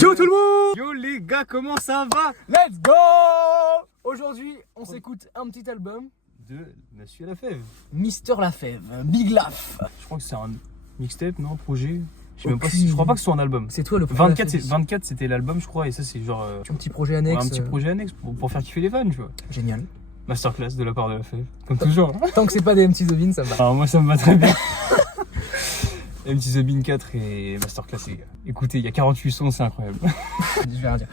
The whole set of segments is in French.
Yo tout le monde. Yo les gars, comment ça va? Let's go. Aujourd'hui, on s'écoute un petit album de Monsieur Lafèvre. Mister Lafèvre, Big Laf. Je crois que c'est un mixtape, non? Projet? Je crois pas que ce soit un album. C'est toi le projet. 24 c'était l'album, je crois, et ça c'est genre. Un petit projet annexe. Ouais, un petit projet annexe pour faire kiffer les fans, tu vois. Génial. Masterclass de la part de Lafèvre, comme toujours. Tant que c'est pas des MC The Bean, ça me va. Alors moi ça me va très bien. MC The Bean 4 et Masterclass, les gars. Écoutez, il y a 48 sons, c'est incroyable. Je vais rien dire.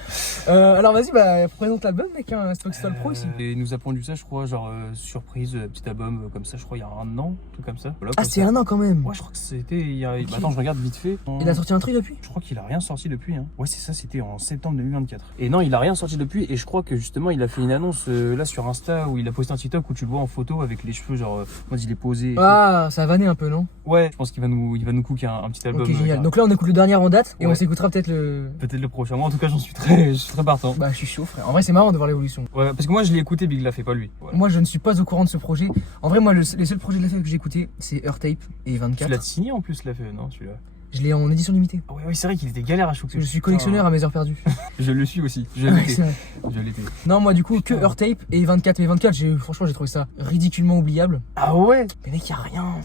Alors vas-y, bah présente l'album, mec, hein. C'est toi qui soit le pro ici. Et il nous a pondu ça, je crois, genre surprise, petit album comme ça, je crois, il y a un an, tout comme ça. Voilà, ah, c'est un an quand même. Ouais, je crois que c'était il y a. Okay. Bah, attends, je regarde vite fait. Il a sorti un truc depuis? Je crois qu'il a rien sorti depuis. Hein. Ouais, c'est ça, c'était en septembre 2024. Et non, il a rien sorti depuis. Et je crois que justement, il a fait une annonce là sur Insta où il a posté un TikTok où tu le vois en photo avec les cheveux, genre, moi, il est posé. Ah, ça a vanné un peu, non? Ouais, je pense qu'il va nous cooker un petit album. Ok, génial. Donc là, on écoute le dernier en date et ouais. On s'écoutera peut-être le. Peut-être le prochain. Moi, en tout cas, je suis très partant. Bah, je suis chaud, frère. En vrai, c'est marrant de voir l'évolution. Ouais, parce que moi, je l'ai écouté, Big Laf, et pas lui. Voilà. Moi, je ne suis pas au courant de ce projet. En vrai, moi, les seuls projets de Lafèvre que j'ai écouté, c'est Earthtape et 24. Tu l'as signé en plus, Lafèvre, non, celui-là? Je l'ai en édition limitée. Ah ouais, c'est vrai qu'il était galère à choquer. Je suis collectionneur à mes heures perdues. Je le suis aussi. Je l'étais. Non, moi, du coup, que Earthtape et 24. Mais 24, franchement, j'ai trouvé ça ridiculement oubliable. Ah ouais? Mais mec, y'a rien.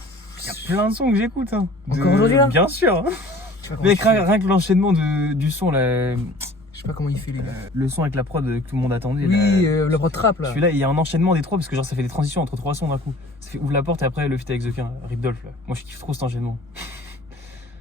Il y a plein de sons que j'écoute. Hein. Encore aujourd'hui, là? Bien sûr. Mais rien que l'enchaînement du son, là. Je sais pas comment il fait, les gars. Le son avec la prod que tout le monde attendait. Oui, la prod trap, là. Celui-là, il y a un enchaînement des trois parce que genre ça fait des transitions entre trois sons d'un coup. Ça fait ouvre la porte et après le feat avec Zequin, Rip Dolph, là. Moi, je kiffe trop cet enchaînement.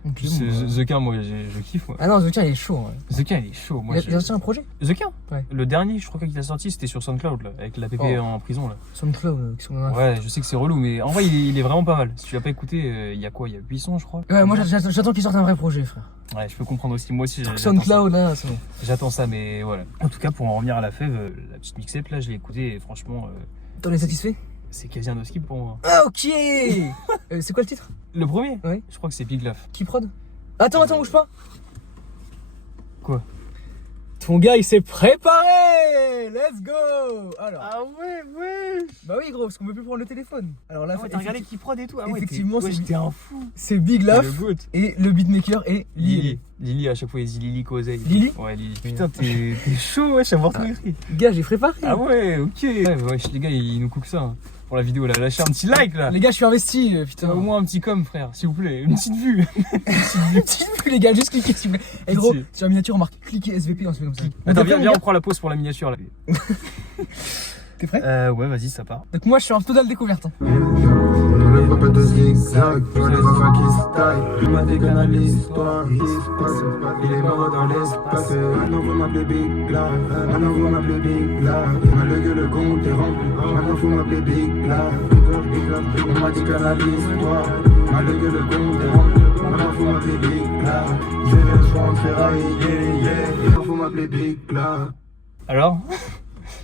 Okay, Zequin, moi, je kiffe. Moi. Ah non, Zequin, il est chaud. Ouais. Zequin, il est chaud. Moi, il a sorti un projet? Zequin? Ouais. Le dernier, je crois qu'il a sorti, c'était sur SoundCloud, là, avec la PP en prison, là. SoundCloud, qui sont dans la... Ouais, je sais que c'est relou, mais en vrai, il est vraiment pas mal. Si tu l'as pas écouté, il y a quoi? Il y a 8 sons, je crois. Ouais, moi, j'attends qu'il sorte un vrai projet, frère. Ouais, je peux comprendre aussi. Moi aussi, SoundCloud, là, c'est bon. J'attends ça, mais voilà. En tout cas, pour en revenir à Lafèvre, la petite mixtape, là, je l'ai écoutée et franchement. T'en es satisfait? C'est quasi un no-skip pour moi. Ah, ok. C'est quoi le titre? Le premier? Ouais. Je crois que c'est Big Laf. Qui prod? Attends, bouge pas. Quoi? Ton gars, il s'est préparé. Let's go. Alors. Ah ouais. Bah oui, gros, parce qu'on peut plus prendre le téléphone. Alors là, t'as regardé qui prod et tout. Ah ouais, effectivement, j'étais un fou. C'est Big Laf et le beatmaker est Lily. Lily, à chaque fois, il dit Lily Cosey. Lily? Ouais, Lily. Putain, t'es chaud, wesh, à voir tout écrit. Gars, j'ai préparé. Ah ouais, ok. Ouais, les gars, ils nous cookent ça. Hein. Pour la vidéo, là, lâchez un petit like là. Les gars, je suis investi, putain. Au moins un petit com, frère, s'il vous plaît. Une petite vue. Une petite vue, les gars, juste cliquez s'il vous plaît. Et gros, sur la miniature, on marque cliquez SVP, on se fait comme ça. Attends, viens, on prend la pause pour la miniature là. T'es prêt? Ouais, vas-y, ça part. Donc, moi, je suis en totale découverte. Hein. Ne vois pas de zigzag, pour les enfants qui se taillent. Il m'a décanalé l'histoire, il se passe, il est mort dans l'espace. Maintenant vous m'appelez Big Laf, maintenant vous m'appelez Big Laf. Le compte est rempli, maintenant vous m'appelez Big Laf. On m'a dit canal l'histoire, le compte est rempli, maintenant vous m'appelez Big Laf. J'ai le choix en Ferrari, maintenant vous m'appelez Big Laf. Alors?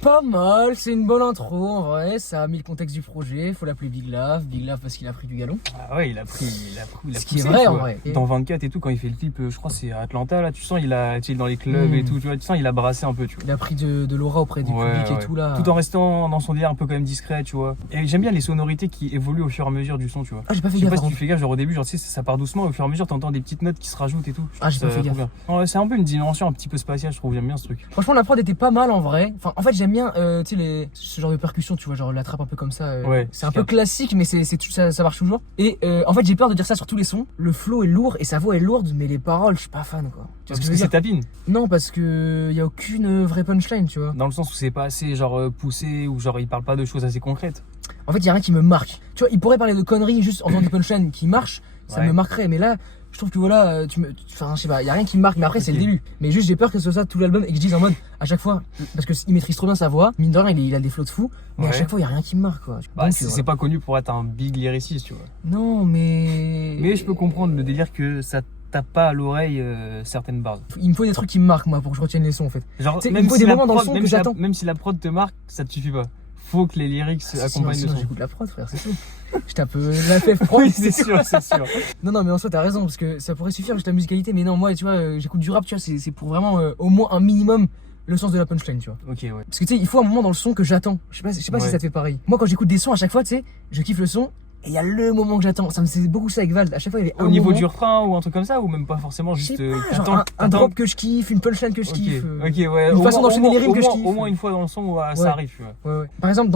Pas mal, c'est une bonne intro en vrai, ça a mis le contexte du projet, faut l'appeler Big Laf parce qu'il a pris du galon. Ah ouais, il a pris ce qui est vrai en vrai. Dans 24 et tout, quand il fait le clip, je crois c'est à Atlanta là, tu sens il est dans les clubs et tout, tu vois, tu sens il a brassé un peu, tu vois. Il a pris de l'aura auprès du public et tout là. Tout en restant dans son délire un peu quand même discret, tu vois. Et j'aime bien les sonorités qui évoluent au fur et à mesure du son, tu vois. Ah, j'ai pas fait gaffe. Je sais pas si tu fais gaffe, genre au début, genre tu sais, ça part doucement, au fur et à mesure t'entends des petites notes qui se rajoutent et tout. Ah, j'ai pas fait gaffe. C'est un peu une dimension un petit peu spatiale, je trouve, j'aime bien ce truc. Franchement, la prod était pas mal en vrai. Enfin, en fait, j'aime bien, tu sais, ce genre de percussion, tu vois, genre la trappe un peu comme ça. Ouais, c'est un peu classique, mais ça marche toujours. Et en fait, j'ai peur de dire ça sur tous les sons. Le flow est lourd et sa voix est lourde, mais les paroles, je suis pas fan quoi. Parce que c'est tapine? Non, parce que y a aucune vraie punchline, tu vois. Dans le sens où c'est pas assez genre poussé, ou genre il parle pas de choses assez concrètes. En fait, y a rien qui me marque. Tu vois, il pourrait parler de conneries juste en faisant des punchlines qui marchent, ça me marquerait, mais là. Je trouve que voilà, enfin je sais pas, y a rien qui me marque, mais après c'est le début. Mais juste j'ai peur que ce soit ça tout l'album et que je dise en mode à chaque fois, parce qu'il maîtrise trop bien sa voix, mine de rien il a des flots de fou, mais à chaque fois y a rien qui me marque quoi. Bah, c'est pas connu pour être un big lyriciste, tu vois. Non mais. Mais je peux comprendre le délire que ça tape pas à l'oreille certaines barres. Il me faut des trucs qui me marquent moi pour que je retienne les sons en fait. Genre même il me faut des moments dans le son que j'attends. Même si la prod te marque, ça te suffit pas. Faut que les lyrics accompagnent le son. J'écoute la prod frère, c'est tout. Je tape Lafèvre prod. Oui, c'est sûr. Non mais en soi t'as raison parce que ça pourrait suffire juste la musicalité, mais non moi tu vois j'écoute du rap, tu vois c'est pour vraiment au moins un minimum le sens de la punchline, tu vois. Ok, ouais. Parce que tu sais il faut un moment dans le son que j'attends. Je sais pas si ça te fait pareil. Moi quand j'écoute des sons à chaque fois tu sais je kiffe le son Et il y a le moment que j'attends. Ça me faisait beaucoup ça avec Vald. À chaque fois, il y avait un Au niveau moment, du refrain ou un truc comme ça, ou même pas forcément, je sais juste. pas, genre un drop que je kiffe, une punchline que je Ok, kiffe. ok, ouais. Une façon d'enchaîner les rimes que je kiffe. Au moins une fois dans le son, ouais, Ouais. ça arrive, tu vois. Ouais. Par exemple,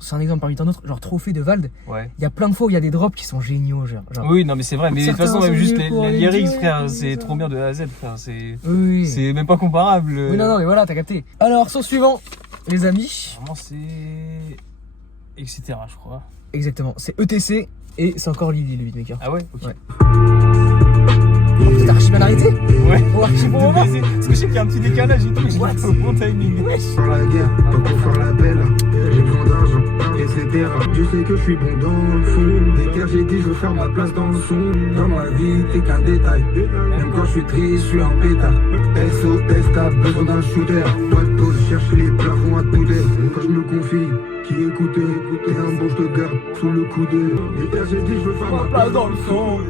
c'est un exemple parmi tant d'autres, genre Trophée de Vald, Ouais. il y a plein de fois où il y a des drops qui sont géniaux, genre. Oui, non, mais c'est vrai, mais de toute Certains façon, même sont juste venus pour les les lyrics, dire, frère, comme c'est ça. trop bien de A à Z, frère. Oui. C'est même pas comparable. Oui, non, mais voilà, t'as capté. Alors, son suivant, les amis. Vraiment, c'est. Etc., je crois. Exactement, c'est ETC et c'est encore Lily, le beatmaker. Ah ouais? Ok. Ouais. T'as archi mal arrêté? Ouais. Pour archi bon moment. Parce que je sais qu'il y a un petit décalage et tout, mais j'ai What? pas au bon timing. Wesh. Par la guerre, pas pour faire la belle. J'ai besoin d'argent, etc. Je sais que je suis bon dans le fond. Dès que j'ai dit, je veux faire ma place dans le son. Dans ma vie, t'es qu'un détail. Même quand je suis triste, je suis un pétard. SOS, t'as besoin d'un shooter. Watto, je cherche les plafonds à tout d'air. Quand je me confie, qui écoutait, un bon, je te garde sous le coude. Dès que j'ai dit, je veux faire ma place dans le son.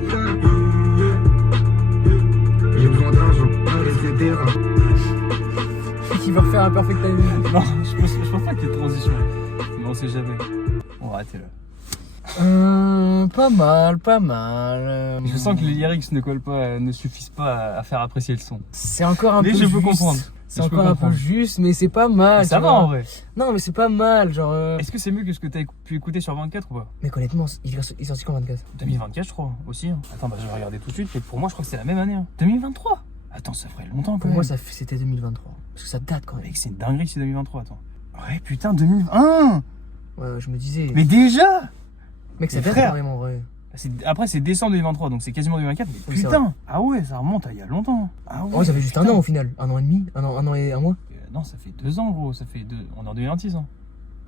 J'ai besoin d'argent, etc. Qui va refaire un perfect timing. Non, je pense pas qu'il y ait de transition. Mais on sait jamais. On va arrêter là. Pas mal. Je sens que les lyrics ne collent pas, ne suffisent pas à faire apprécier le son. C'est encore un Mais peu je peux juste. comprendre. C'est Je peux encore un peu comprendre. juste, mais c'est pas mal. Mais ça tu va vois. en vrai. Non, mais c'est pas mal, genre. Est-ce que c'est mieux que ce que t'as pu écouter sur 24 ou pas? Mec, honnêtement, il est sorti quand 24? 2024, je crois, aussi. Hein. Attends, bah je vais regarder tout de suite. Mais pour moi, je crois que c'est la même année. Hein. 2023? Attends, ça ferait longtemps quand Pour même. moi, c'était 2023. Parce que ça date quand même. Mec, c'est une dinguerie que c'est 2023, attends. Ouais, putain, 2021. Ouais, je me disais. Mais déjà. Mec, ça mais date frère. carrément, ouais. Après, c'est décembre 2023, donc c'est quasiment 2024. Mais Oui, c'est putain. Ah ouais, ça remonte à il y a longtemps. Ah ouais. Oh, ça fait juste putain. un an au final. Un an et demi. Un an et un mois. Non, ça fait 2 ans, gros. Ça fait On est en 2026. Hein.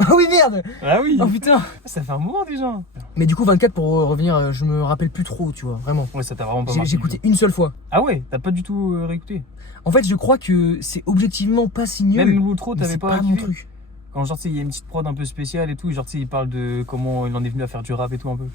Ah oui, merde. Ah oui. Oh putain. Ça fait un moment déjà. Mais du coup, 24, pour revenir, je me rappelle plus trop, tu vois, vraiment. Ouais, ça t'a vraiment pas J'ai marqué. écouté une seule fois. Ah ouais, t'as pas du tout réécouté. En fait, je crois que c'est objectivement pas si nul. Même l'outro, mais t'avais c'est pas pas mon kiffé. truc. Quand genre tu sais, il y a une petite prod un peu spéciale et tout, genre tu sais, il parle de comment il en est venu à faire du rap et tout un peu.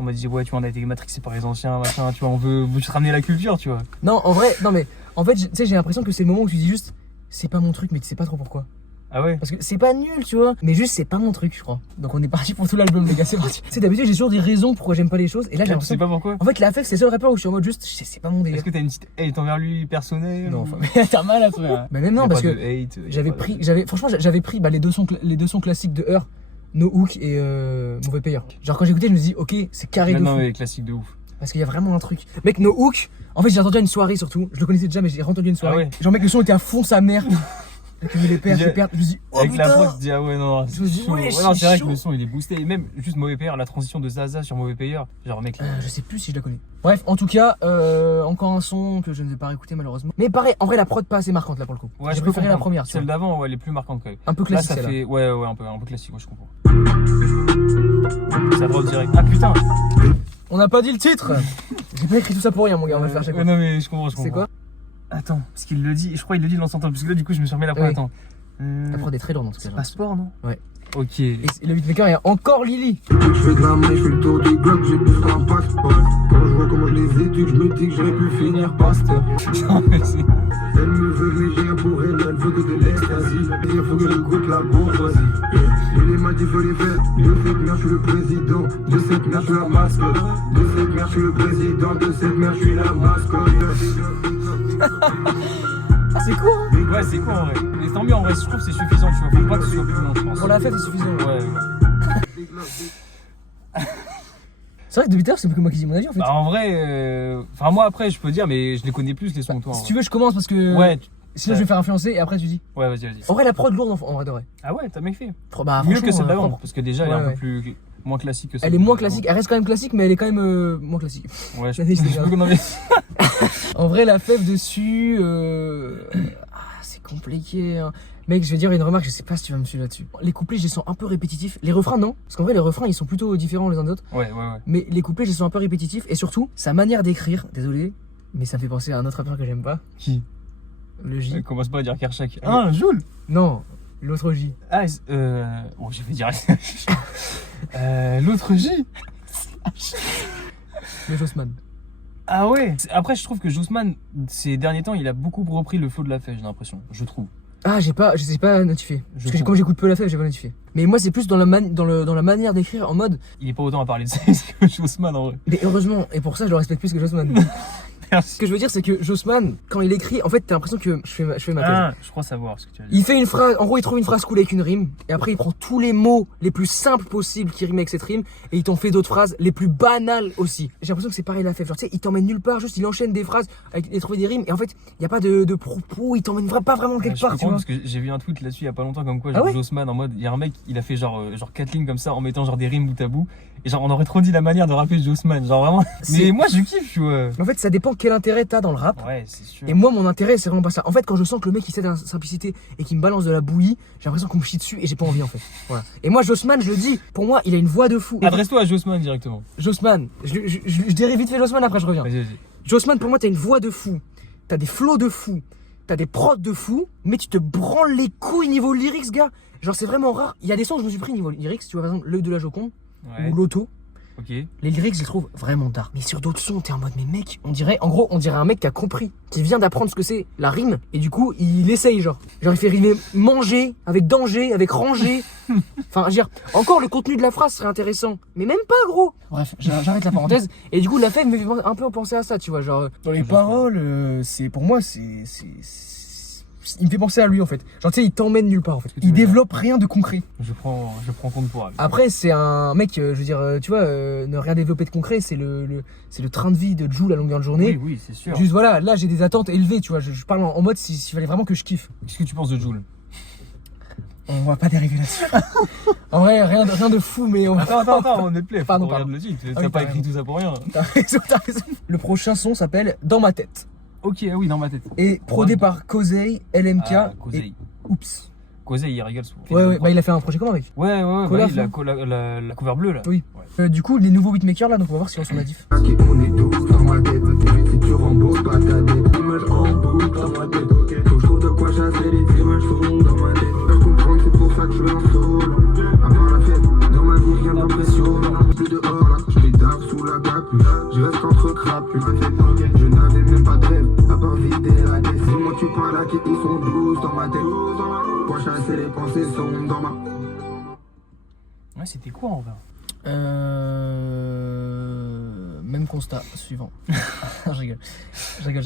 On m'a dit ouais, tu vois, on a été matrixé par les anciens, machin, tu vois, on veut juste ramener la culture, tu vois. Non, en vrai, non mais en fait, tu sais, j'ai l'impression que c'est le moment où tu dis juste, c'est pas mon truc, mais tu sais pas trop pourquoi. Ah ouais. Parce que c'est pas nul, tu vois, mais juste c'est pas mon truc, je crois. Donc on est parti pour tout l'album, les gars, c'est parti. Tu sais, d'habitude j'ai toujours des raisons pourquoi j'aime pas les choses, et là j'ai Tu sais l'impression. pas pourquoi. En fait, la FF, c'est le seul rappeur où je suis en mode juste, c'est pas mon délire. Est-ce que t'as une petite hate envers lui personnel Non, ou- enfin, mais t'as mal à toi. Mais même non, parce que franchement, j'avais pris les deux sons classiques de Heur, No Hook et Mauvais Payeur. Genre quand j'écoutais, je me dis, ok, c'est carré de Non, fou. mais classique de ouf. Parce qu'il y a vraiment un truc. Mec, No Hook, en fait, j'ai entendu à une soirée surtout. Je le connaissais déjà, mais j'ai entendu une soirée. Ah ouais. Genre, mec, le son était à fond sa mère. Avec les pères, J'ai- je me dis, oh Avec la putain. prod, tu te dis ah ouais, non, Je me dis, chaud. ouais, non, c'est c'est vrai chaud. que le son il est boosté. Et même juste Mauvais Payeur, la transition de Zaza sur Mauvais Payeur. Genre, mec. Je sais plus si je la connais. Bref, en tout cas, encore un son que je ne vais pas réécouter malheureusement. Mais pareil, en vrai, la prod pas assez marquante là pour le coup. Ouais, J'ai je peux préféré la comprendre. première, tu Celle vois. d'avant, ouais, elle est plus marquante quand même. Un peu Là, classique ça celle-là. fait. Ouais, un peu classique, ouais, je comprends. Ça drop direct. Ah putain! On n'a pas dit le titre. J'ai pas écrit tout ça pour rien, mon gars, on va le faire à chaque Ouais, fois. non, mais je comprends. C'est quoi? Attends, parce qu'il le dit, je crois qu'il le dit dans son temps, parce que là, du coup, je me suis remis la prod. Oui. Attends. La prod est très lourde en tout cas. C'est genre. Passeport, non? Ouais. Ok. Et le beatmaker, il y a encore Lily. Je fais de la main, je fais le tour du bloc, j'ai plus un passeport. Quand je vois comment je les étude, je me dis que j'aurais pu finir pasteur. Non, mais c'est- Elle me veut, mais j'ai rien pour elle, elle veut que de l'ecstasy. Il faut que je goûte la bourgeoisie. Il m'a dit, faut les faire. De cette merde, je suis le président. De cette merde, je suis la mascotte. De cette merde, je suis le président. De cette merde, je suis la mascotte. Ah, c'est cool, hein. Ouais, c'est cool en vrai. Mais tant mieux, en vrai, je trouve que c'est suffisant, tu vois. Faut pas que ce soit plus long, je pense. Pour la fête, c'est suffisant. Ouais. C'est vrai que depuis tout à l'heure, c'est moi qui dis mon avis en fait. Bah, en vrai, enfin, moi après, je peux dire, mais je les connais plus, les sons, toi. en Si vrai. tu veux, je commence parce que. Ouais, Sinon, je vais faire influencer et après tu dis. ouais, vas-y. En vrai, la prod lourde en vrai de vrai. Ah ouais, t'as bien fait. Bah, Mieux que franchement, celle d'avant, propre. parce que déjà, elle est Ouais, un ouais. peu plus. Moins classique que celle Elle est moins d'avant. classique, elle reste quand même classique, mais elle est quand même moins classique. Ouais, je Vas-y, je te je garde. peux qu'on en ait- En vrai, la fève dessus, c'est compliqué. Hein. Mec, je vais dire une remarque, je sais pas si tu vas me suivre là-dessus. Les couplets, je les sens un peu répétitifs. Les refrains, non. Parce qu'en vrai, les refrains, ils sont plutôt différents les uns des autres. Ouais. Mais les couplets, je les sens un peu répétitifs. Et surtout, sa manière d'écrire, désolé, mais ça me fait penser à un autre rappeur que j'aime pas. Qui? Le J. Commence pas à dire Kershak. Ah, Joule! Non, l'autre J. Ah, bon, je vais dire. L'autre J. Le Jossman. Ah ouais. Après, je trouve que Jousman, ces derniers temps, il a beaucoup repris le flow de la fête, j'ai l'impression. Je trouve. Ah, je sais pas notifié. Parce que comme j'écoute peu la fève, j'ai pas notifié. Mais moi, c'est plus dans la manière d'écrire en mode. Il est pas autant à parler de sexe que Jossman en vrai. Mais heureusement, et pour ça, je le respecte plus que Jossman. Ce que je veux dire, c'est que Jossman, quand il écrit, en fait, t'as l'impression que je fais ma thèse. Ah, je crois savoir ce que tu as dit. Il fait une phrase, en gros, il trouve une phrase cool avec une rime, et après, il prend tous les mots les plus simples possibles qui riment avec cette rime, et il t'en fait d'autres phrases les plus banales aussi. J'ai l'impression que c'est pareil la fève. Genre, tu sais, il t'emmène nulle part, juste il enchaîne des phrases avec et trouver des rimes, et en fait, il y a pas de propos, il t'emmène pas vraiment quelque part, tu vois. Parce que j'ai vu un tweet là-dessus il y a pas longtemps, comme quoi, Ah genre ouais Jossman en mode, il y a un mec, il a fait genre 4 lignes comme ça en mettant genre des rimes bout à bout, et genre on aurait trop dit la manière de rapper de Jossman, genre vraiment. Mais moi je kiffe, tu vois. En fait, ça dépend quel intérêt t'as dans le rap. Ouais, c'est sûr. Et moi, mon intérêt, c'est vraiment pas ça. En fait, quand je sens que le mec il cède à la simplicité et qu'il me balance de la bouillie, j'ai l'impression qu'on me chie dessus et j'ai pas envie en fait. Voilà. Et moi, Jossman, je le dis, pour moi, il a une voix de fou. Adresse-toi à Jossman directement. Jossman, je dirais vite fait Jossman, après je reviens. Vas-y. Jossman, pour moi, t'as une voix de fou, t'as des flows de fou, t'as des prods de fou, mais tu te branles les couilles niveau lyrics, gars. Genre, c'est vraiment rare. Il y a des sons que je me suis pris niveau lyrics, tu vois, par exemple, L'œil de la Joconde Ouais. ou L'auto. Ok. Les lyrics, je les trouve vraiment dark. Mais sur d'autres sons, t'es en mode, mais mec, on dirait un mec qui a compris, qui vient d'apprendre ce que c'est la rime, et du coup, il essaye, genre. Genre, il fait rimer manger, avec danger, avec ranger. Enfin, je veux dire, encore le contenu de la phrase serait intéressant, mais même pas, gros. Bref, j'arrête la parenthèse. Et du coup, la fève me fait un peu penser à ça, tu vois. Genre, dans les paroles, c'est pour moi, il me fait penser à lui en fait. Genre, tu sais, il t'emmène nulle part en fait. Il développe rien de concret. Je prends compte pour elle. Après, c'est un mec, je veux dire, tu vois, ne rien développer de concret, c'est le train de vie de Jul à longueur de journée. Oui, c'est sûr. Juste voilà, là j'ai des attentes élevées, tu vois. Je parle en mode s'il fallait vraiment que je kiffe. Qu'est-ce que tu penses de Jul? On va pas dériver là-dessus. En vrai, rien de fou, mais on va. Attends, on est plaît. Pardon. Regarde le titre. Ah T'as oui, pas t'as écrit raison. tout ça pour rien. T'as raison. Le prochain son s'appelle Dans ma tête. Ok, ah oui, dans ma tête. Et prodé par Kozei, LMK Ah, et Kozei. Oups. Kozei, il rigole souvent. Ouais, bah il a fait un projet commun avec. Ouais, Collab, bah, hein. la cover bleue là. Oui. Ouais. Du coup, les nouveaux beatmakers là, donc on va voir si on s'en a diff. On est tous dans ma tête. Si tu rembourses pas ta dette, l'image en boucle dans ma tête. Faut que je trouve de quoi chasser les images font dans ma tête. Je comprends, c'est pour ça que je suis en solo. Avant la fête, dans ma vie, rien d'impressionnant. Plus dehors là, je fais d'art sous la capuche. Je reste entre crapus. Je n'avais même pas de rêve, à part vider la tête. Si moi tu parles à qui ils sont 12 dans ma tête. Quoi chasser les pensées sont dans ma. Ouais, c'était quoi en vrai? Même constat, suivant. Je rigole.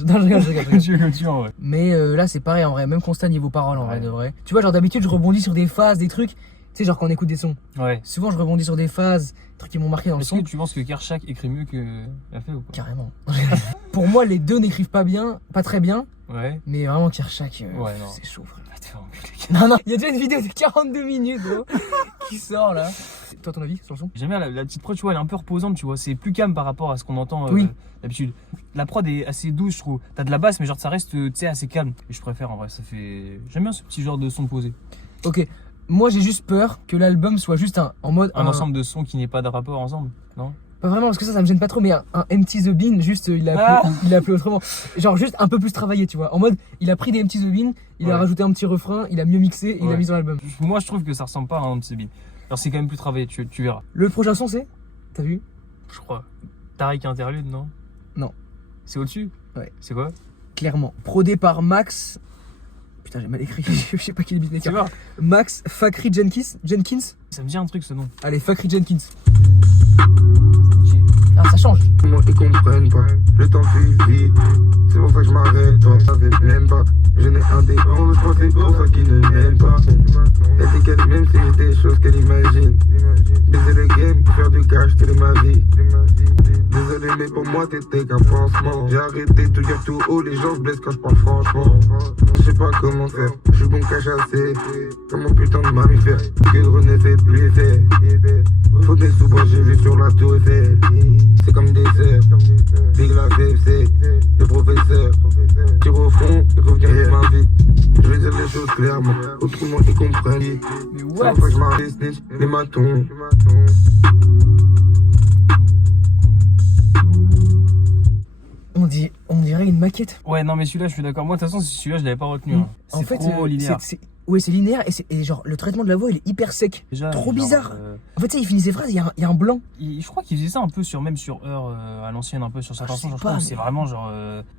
Non, je rigole. Tu veux tu en vrai. Mais là, c'est pareil en vrai, même constat niveau parole en vrai Ouais. de vrai. Tu vois, genre d'habitude, je rebondis sur des phases, des trucs. Tu sais, genre quand on écoute des sons. Ouais. Souvent, je rebondis sur des phases, des trucs qui m'ont marqué dans le Est-ce son. que tu penses que Kershak écrit mieux que la fait ou pas? Carrément. Pour moi, les deux n'écrivent pas bien, pas très bien, Ouais. mais vraiment Kershak, Ouais, non. c'est chaud, frère. Ah, t'es enculé. Non, il y a déjà une vidéo de 42 minutes, gros, qui sort là. Toi, ton avis sur le son? J'aime bien la petite prod, tu vois, elle est un peu reposante, tu vois. C'est plus calme par rapport à ce qu'on entend Oui. d'habitude. La prod est assez douce, je trouve. T'as de la basse, mais genre ça reste, tu sais, assez calme. Et je préfère en vrai, ça fait. J'aime bien ce petit genre de son posé. Ok. Moi, j'ai juste peur que l'album soit juste en mode. Un ensemble de sons qui n'est pas de rapport ensemble, non? Pas vraiment, parce que ça me gêne pas trop, mais un Empty the Bean, juste, il l'a appelé autrement. Genre, juste un peu plus travaillé, tu vois. En mode, il a pris des Empty the Bean, il a Ouais. rajouté un petit refrain, il a mieux mixé et il Ouais. a mis dans l'album. Moi, je trouve que ça ressemble pas à un de ces beats. Alors, c'est quand même plus travaillé, tu verras. Le prochain son, c'est? T'as vu? Je crois. Tariq Interlude, non? Non. C'est au-dessus? Ouais. C'est quoi? Clairement. Prodé par Max. Putain, j'ai mal écrit, je sais pas qui est le Tu beatmaker. vois? Max Fakri Jenkins. Ça me dit un truc ce nom. Allez, Fakri Jenkins. Ah, ça change. Comment ils comprennent pas, le temps file vite. C'est pour ça que je m'arrête, toi, ça fait même pas. Je n'ai un des bons, je crois que c'est pour ça qu'ils ne m'aiment pas. Elle dit qu'elle-même, c'est des choses qu'elle imagine. Baiser le game pour faire du cash, toute ma vie. Désolé, mais pour moi, t'étais qu'un pansement. J'ai arrêté de tout dire tout haut, les gens se blessent quand je parle franchement. Je sais pas comment faire, je suis bon qu'à chasser. Comme un putain de mammifère, que le René fait plus effet. Faut des sous-bois, j'ai vu sur la tour Eiffel. C'est comme des airs, Big la VFC, le professeur. Tire au fond, il revient ma vie. Je vais dire les choses clairement, autrement ils comprennent. Mais C'est what? pour ça que je m'arrête, snitch, les matons. On dirait une maquette. Ouais, non, mais celui-là, je suis d'accord. Moi, de toute façon, celui-là, je l'avais pas retenu. Hein. En C'est fait, trop linéaire. Ouais, c'est linéaire et genre le traitement de la voix il est hyper sec. Déjà, Trop genre, bizarre. En fait, tu sais, il finit ses phrases, il y a un blanc. je crois qu'il faisait ça un peu même sur Heure à l'ancienne, un peu sur certains je sons. sais Genre, je pas, trouve que mais- c'est vraiment genre.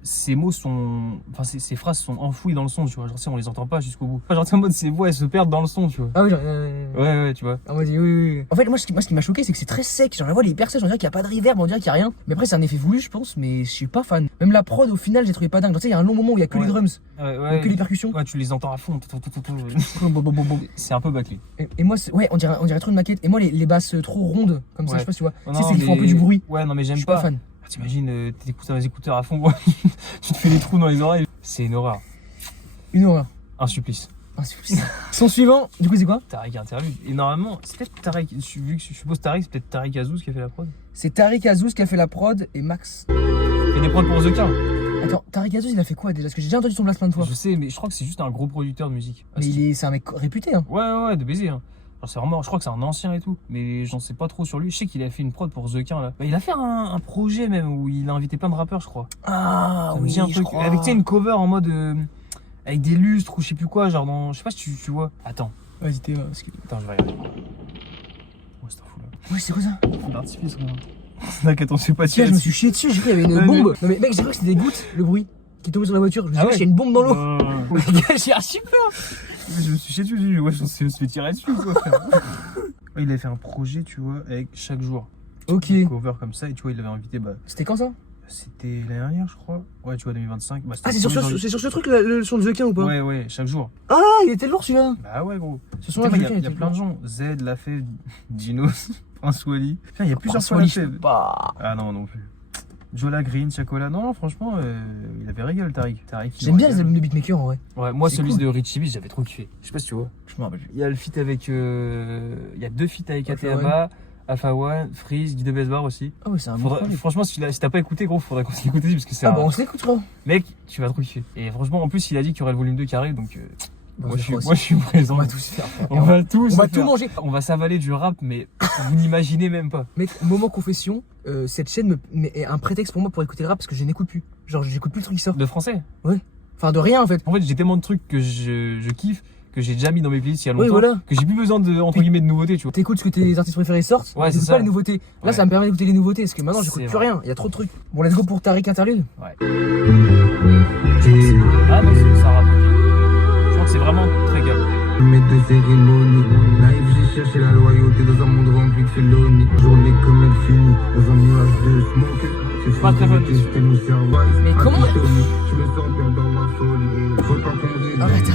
Ces mots sont. Enfin, ces phrases sont enfouies dans le son, tu vois. Genre, tu sais, on les entend pas jusqu'au bout. Enfin, genre, tu sais, en mode, ces voix elles se perdent dans le son, tu vois. Ah oui, genre. Ouais, tu vois. On m'a dit oui. En fait, moi, ce qui m'a choqué, c'est que c'est très sec. Genre, la voix, elle est hyper sèche. On dirait qu'il n'y a pas de reverb, on dirait qu'il n'y a rien. Mais après, c'est un effet voulu, je pense. Mais je suis pas fan. Même la prod, au final, j'ai trouvé pas dingue. Genre, tu sais, il y a un long moment où il y a que les drums, Ouais. que les percussions. Ouais, tu les entends à fond. Bon. C'est un peu bâclé. Et moi, ouais, on dirait trop une maquette. Et moi, les basses trop rondes, comme ça, Ouais. je sais pas si tu vois. Oh, Tu sais, non, c'est qu'ils font un peu mais- du bruit. Ouais, non, mais Je j'aime suis pas pas. fan. Ah, t'imagines, t'écoutes dans les écouteurs à fond, tu te fais des trous dans les oreilles. C'est une horreur. Une horreur. Un supplice. Ah, c'est fou. Son suivant, du coup, c'est quoi? Tariq Interlude. Et normalement, c'est peut-être Tariq. Vu que je suppose Tariq, c'est peut-être Tariq Azouz qui a fait la prod. C'est Tariq Azouz qui a fait la prod et Max. Et des prods pour The King. Attends, Tariq Azouz, il a fait quoi déjà? Parce que j'ai déjà entendu son blast plein de fois. Je sais, mais je crois que c'est juste un gros producteur de musique. Ah, Mais c'est un mec réputé, hein. Ouais, de baiser. Hein. Genre, c'est vraiment, je crois que c'est un ancien et tout, mais j'en sais pas trop sur lui. Je sais qu'il a fait une prod pour The King là. Bah, il a fait un projet même où il a invité plein de rappeurs, je crois. Ah, Ça me oui, dit un je truc. crois. Avec tu sais, une cover en mode. Avec des lustres ou je sais plus quoi, genre dans. Je sais pas si tu vois. Attends, Vas-y, t'es parce que... je vais regarder. Ouais, c'est un fou là. Ouais, c'est quoi ça? Fou d'artifice, moi. C'est attends, je sais pas Tiens, je me suis chié dessus, j'ai cru qu'il y avait une Ouais, bombe. Non mais mec, j'ai cru que c'était des gouttes, le bruit qui tombait sur la voiture. Je me suis Ah dit, ouais qu'il y a une bombe dans l'eau. Ouais. J'ai archi peur. Je me suis chié dessus, j'ai dit, ouais, je me suis fait tirer dessus, quoi, frère. Ouais, il avait fait un projet, tu vois, avec chaque jour. Ok. Une cover comme ça, et tu vois, il l'avait invité, bah, C'était quand ça? c'était l'année dernière, je crois. Ouais, tu vois, 2025. Bah, c'était Ah, c'est sur tous les ce truc, le son de The King ou pas? Ouais, chaque jour. Ah, il était lourd celui-là. Bah ouais, gros. Ce son-là, Il The y a, King il y a était plein de lourd. gens. Z l'a fait, Dinos, Prince Wally. Putain, il y a plusieurs fois François, l'a je fait. peux pas. Ah non plus. Jola Green, Chacola. Non, franchement, il avait régal, Tariq. il J'aime bien les régale. albums de beatmaker en vrai. Ouais, moi, C'est celui cool. de Richie Beach, j'avais trop kiffé. Je sais pas si tu vois. Je me rappelle plus. Il y a le feat avec. Il y a 2 feats avec Alpha ATMA, Alpha One, Freeze, Guy de Besbar aussi. Ah ouais, c'est un bon projet. Franchement, si t'as pas écouté, gros, faudrait qu'on s'écoute parce que c'est Ah un. bah on se l'écoute frère. Mec, tu vas trop kiffer. Et franchement, en plus, il a dit qu'il y aurait le volume 2 qui arrive, donc. Bah, Moi, je crois je suis présent. On va tous faire. frère. On va tous On va le tout faire. manger. On va s'avaler du rap, mais vous n'imaginez même pas. Mec, moment confession, cette chaîne est un prétexte pour moi pour écouter le rap parce que je n'écoute plus. Genre j'écoute plus le truc qui sort. De français. Enfin de rien en fait. En fait, j'ai tellement de trucs que je kiffe, que j'ai déjà mis dans mes playlists il y a longtemps, Oui, voilà. que j'ai plus besoin de, entre guillemets, de nouveautés, tu vois. T'écoutes ce que tes artistes préférés sortent, Ouais, c'est t'écoutes ça. pas les nouveautés. Là, Ouais. ça me permet d'écouter les nouveautés parce que maintenant, j'écoute C'est plus vrai. rien. Il y a trop de trucs. Bon, let's go pour Tariq Interlude. Ah non, c'est un rap, ok. Je crois que c'est vraiment très calme. Maître de cérémonie, naïf, j'ai cherché la loyauté dans un monde rempli de félonie. Journée comme elle finit, dans un nuage de smoke. Pas très bonne. Mais comment Je me sens bien dans ma folie. Faut pas qu'on me Arrête.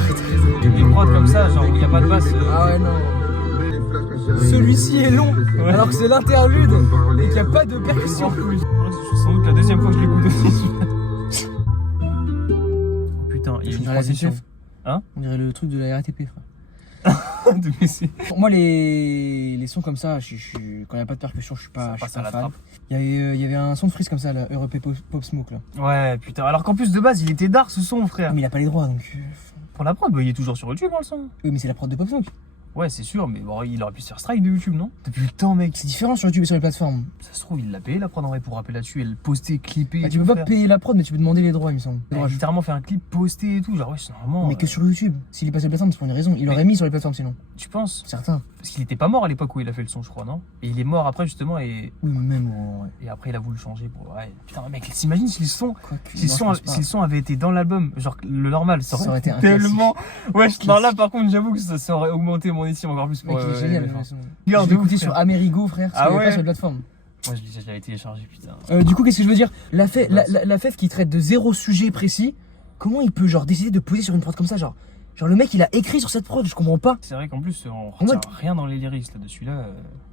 Des prods comme ça, genre où il n'y a pas de basse. Ah ouais, non. Celui-ci est long, Ouais. alors que c'est l'interlude et qu'il n'y a pas de percussion. C'est sans doute la deuxième fois que je l'écoute aussi. Oh putain, il y a On une dirait la transition. SNCF. Hein? On dirait le truc de la RATP, frère. De Messi. Pour moi, les sons comme ça, quand il n'y a pas de percussion, je suis Ça pas, je passe suis à pas la fan. trappe. Il y avait un son de Freeze comme ça, là, Europe Pop Smoke, là. Ouais, putain. Alors qu'en plus de base, il était dark ce son, frère. Mais il a pas les droits, donc. Pour la prod, bah, il est toujours sur YouTube, hein, le son. Oui, mais c'est la prod de Pop Smoke. Ouais, c'est sûr, mais bon, il aurait pu se faire strike de YouTube, non? Depuis le temps, mec. C'est différent sur YouTube et sur les plateformes. Ça se trouve, il l'a payé la prod en vrai pour rapper là-dessus et le poster, clipper. Bah, et tu tout, peux pas frère. payer la prod, mais tu peux demander les droits, il me semble. Il a littéralement fait un clip posté et tout, genre ouais, c'est normalement. Mais que sur YouTube. S'il est passé sur les plateformes, c'est pour une raison. Il l'aurait mis sur les plateformes sinon. Tu penses? Certains. Parce qu'il était pas mort à l'époque où il a fait le son, je crois, non? Et il est mort après justement et Oui, mais même. Ouais. et après il a voulu le changer pour. Ouais. Putain, mec, t'imagines si le son, Quoique, si le non, son, je pense pas. si le son avait été dans l'album, genre le normal, ça aurait, été un tellement. Ouais, Classique. non là par contre, j'avoue que ça aurait augmenté mon estime encore plus. Mec, il est génial. enfin. le son. Regarde, Je l'ai de ouf, écouté sur frère. Amerigo, frère. Parce Ah qu'il y avait ouais. pas sur les plateformes. Moi je l'avais téléchargé, putain. Du coup, qu'est-ce que je veux dire? La FEF qui traite de 0 sujet précis, comment il peut genre décider de poser sur une prod comme ça, genre le mec il a écrit sur cette prod, je comprends pas. C'est vrai qu'en plus on En retient mode- rien dans les lyrics là-dessus là.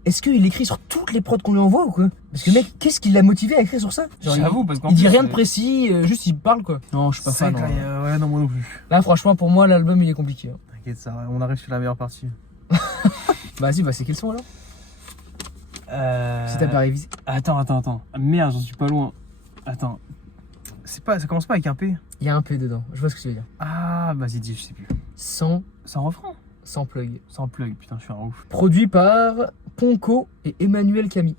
Est-ce qu'il écrit sur toutes les prods qu'on lui envoie ou quoi? Parce que mec, qu'est-ce qui l'a motivé à écrire sur ça? Genre, J'avoue parce qu'en il dit plus, rien de précis, juste il parle quoi. Non, je suis pas C'est fan. quand il y a- Ouais, non, moi non plus. Là, franchement, pour moi, l'album il est compliqué. hein. T'inquiète, ça, on arrive sur la meilleure partie. Vas-y, bah c'est quel son alors? Si t'as pas révisé. Attends. Ah, merde, j'en suis pas loin. Attends. Ça commence pas avec un P? Il y a un P dedans, je vois ce que tu veux dire. Ah, vas-y, dis, je sais plus. Sans C'est un refrain? plug. Sans plug, putain, je suis un ouf. Produit par Ponko et Emmanuel Camille.